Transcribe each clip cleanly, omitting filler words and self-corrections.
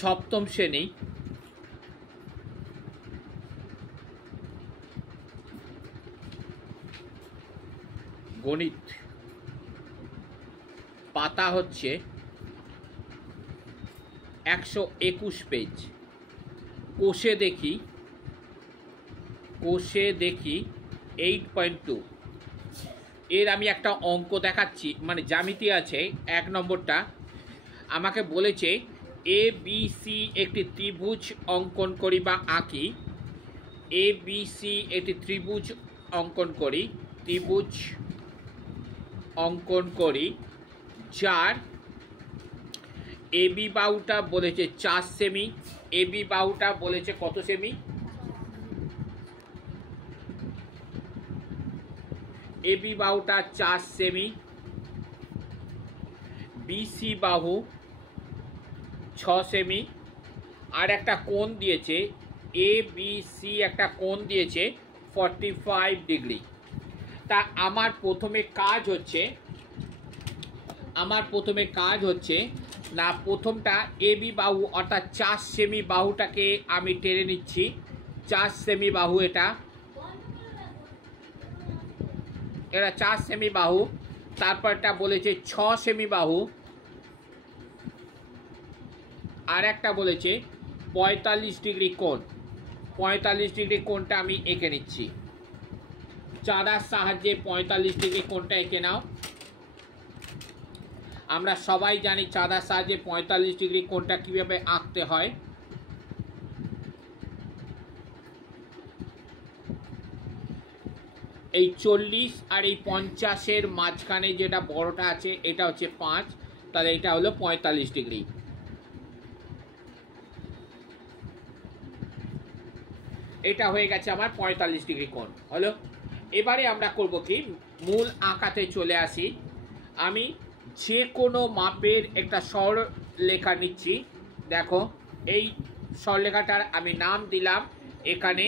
সপ্তম শ্রেণী গণিত, পাতা হচ্ছে 121 পেজ। কোষে দেখি 8.2 এর আমি একটা অঙ্ক দেখাচ্ছি, মানে জ্যামিতি আছে। 1 নম্বরটা আমাকে বলেছে এ বি সি একটি ত্রিভুজ অঙ্কন করি বা আঁকি। এ বি সি একটি ত্রিভুজ অঙ্কন করি যার এ বি বাহুটা বলেছে 4 সেমি। এ বি বাহুটা বলেছে কত সেমি? এ বি বাহুটা 4 সেমি। বিসি বাহু 6 সেমি। আর একটা কোণ দিয়েছে, এ বি সি একটা কোণ দিয়েছে 45 ডিগ্রি। তা আমার প্রথমে কাজ হচ্ছে না, প্রথমটা এ বি বাহু অর্থাৎ 4 সেমি বাহুটাকে আমি টেনে নিচ্ছি। 4 সেমি বাহু, এটা 4 সেমি বাহু। তারপরটা বলেছে 6 সেমি বাহু। আর একটা বলেছে 45 ডিগ্রি কোণ। 45 ডিগ্রি কোণটা আমি এঁকে নিচ্ছি। চাঁদার সাহায্যে 45 ডিগ্রি কোণটা এঁকে নাও। আমরা সবাই জানি চাঁদার সাহায্যে 45 ডিগ্রি কোণটা কিভাবে আঁকতে হয়। এই 40 আর এই 50-এর মাঝখানে যেটা বড়টা আছে এটা হচ্ছে 5, তাহলে এটা হলো 45 ডিগ্রি। এটা হয়ে গেছে আমার 45 ডিগ্রি কোণ হলো। এবারে আমরা করব কি, মূল আঁকাতে চলে আসি। আমি যে কোনো মাপের একটা সরলরেখা নিচ্ছি। দেখো, এই সরলরেখাটার আমি নাম দিলাম, এখানে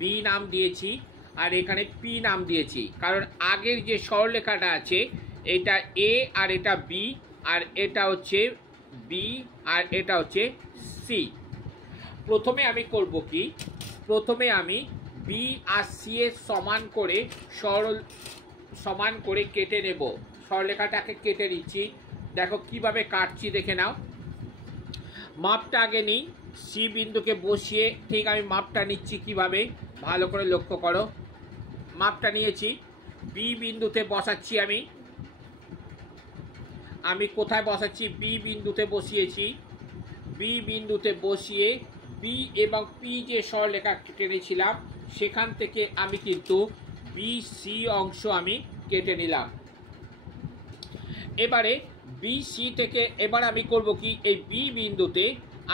বি নাম দিয়েছি আর এখানে পি নাম দিয়েছি, কারণ আগের যে সরলরেখাটা আছে এটা এ আর এটা বি, আর এটা হচ্ছে বি আর এটা হচ্ছে সি। প্রথমে আমি করব কি, প্রথমে আমি বি আর সি এর সমান করে কেটে নেব। সরলরেখাটাকে কেটে নিচ্ছি। দেখো কিভাবে কাটছি, দেখে নাও। মাপটা আগে নিই, সি বিন্দুকে বসিয়ে ঠিক আমি মাপটা নিচ্ছি কিভাবে, ভালো করে লক্ষ্য করো। মাপটা নিয়েছি, বি বিন্দুতে বসাচ্ছি। আমি কোথায় বসাচ্ছি? বি বিন্দুতে বসিয়েছি। বি বিন্দুতে বসিয়ে বি এবং পি যে সরলরেখা টেনেছিলাম সেখান থেকে আমি কিন্তু বি সি অংশ আমি কেটে নিলাম। এবারে বি সি থেকে এবার আমি করব কি, এই বি বিন্দুতে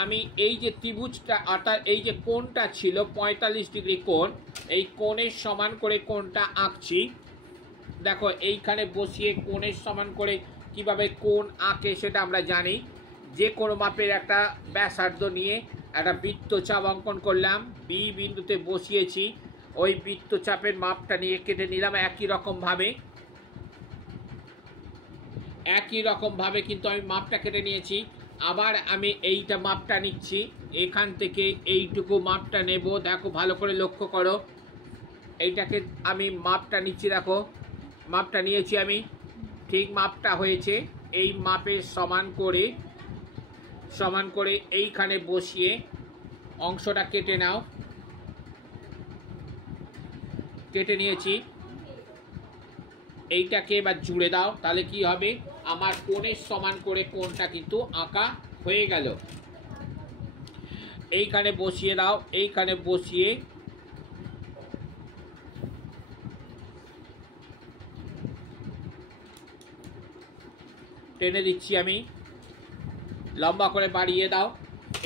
আমি এই যে ত্রিভুজটা অর্থাৎ এই যে কোণটা ছিল 45 ডিগ্রি কোণ, এই কোণের সমান করে কোণটা আঁকছি। দেখো এইখানে বসিয়ে কোণের সমান করে কিভাবে কোণ আঁকে সেটা আমরা জানি। যে কোনো মাপের একটা ব্যাসার্ধ নিয়ে একটা বৃত্তচাপ অঙ্কন করলাম, বি বিন্দুতে বসিয়েছি, ওই বৃত্তচাপের মাপটা নিয়ে কেটে নিলাম। একই রকমভাবে কিন্তু আমি মাপটা কেটে নিয়েছি। আবার আমি এইটা মাপটা নিচ্ছি, এখান থেকে এইটুকু মাপটা নেব। দেখো ভালো করে লক্ষ্য করো, এইটাকে আমি মাপটা নিচ্ছি। দেখো মাপটা নিয়েছি আমি, ঠিক মাপটা হয়েছে। এই মাপের সমান করে এইখানে বসিয়ে অংশটা কেটে নাও। কেটে নিয়েছি, এইটাকে এবার জুড়ে দাও। তাহলে কি হবে, আমার কোণের সমান করে কোণটা কিন্তু আঁকা হয়ে গেল। এইখানে বসিয়ে দাও, এইখানে বসিয়ে টেনে দিচ্ছি আমি, লম্বা করে বাড়িয়ে দাও।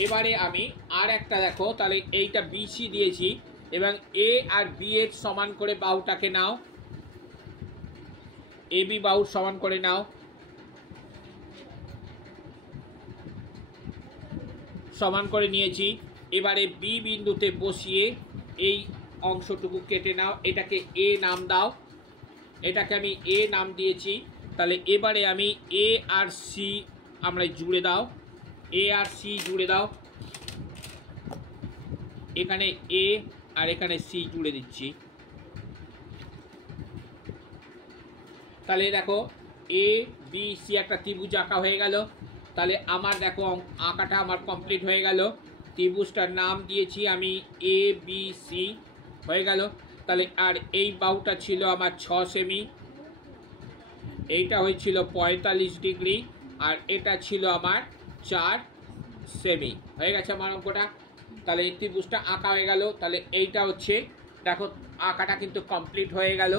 এবারে আমি আর একটা দেখো, তাহলে এইটা বিসি দিয়েছি এবং এ আর বি এর সমান করে বাহুটাকে নাও। এ বি বাহুর সমান করে নাও। সমান করে নিয়েছি। এবারে বি বিন্দুতে বসিয়ে এই অংশটুকু কেটে নাও। এটাকে এ নাম দাও। এটাকে আমি এ নাম দিয়েছি। তাহলে এবারে আমি এ আর সি আমরা জুড়ে দাও। এ আর সি জুড়ে দাও, এখানে এ আর এখানে সি জুড়ে দিচ্ছি। তাহলে দেখো এ বি সি একটা ত্রিভুজ আঁকা হয়ে গেল। তাহলে আমার দেখো আঁকাটা আমার কমপ্লিট হয়ে গেল। ত্রিভুজটার নাম দিয়েছি আমি এ বি সি, হয়ে গেল। তাহলে আর এই বাহুটা ছিল আমার 6 সেমি, এইটা হয়েছিল 45 ডিগ্রি, আর এটা ছিল আমার 4 সেমি। হয়ে গেছে আমার অঙ্কটা। তাহলে এই ত্রিভুজটা আঁকা হয়ে গেল। তাহলে এইটা হচ্ছে দেখো আঁকাটা কিন্তু কমপ্লিট হয়ে গেল।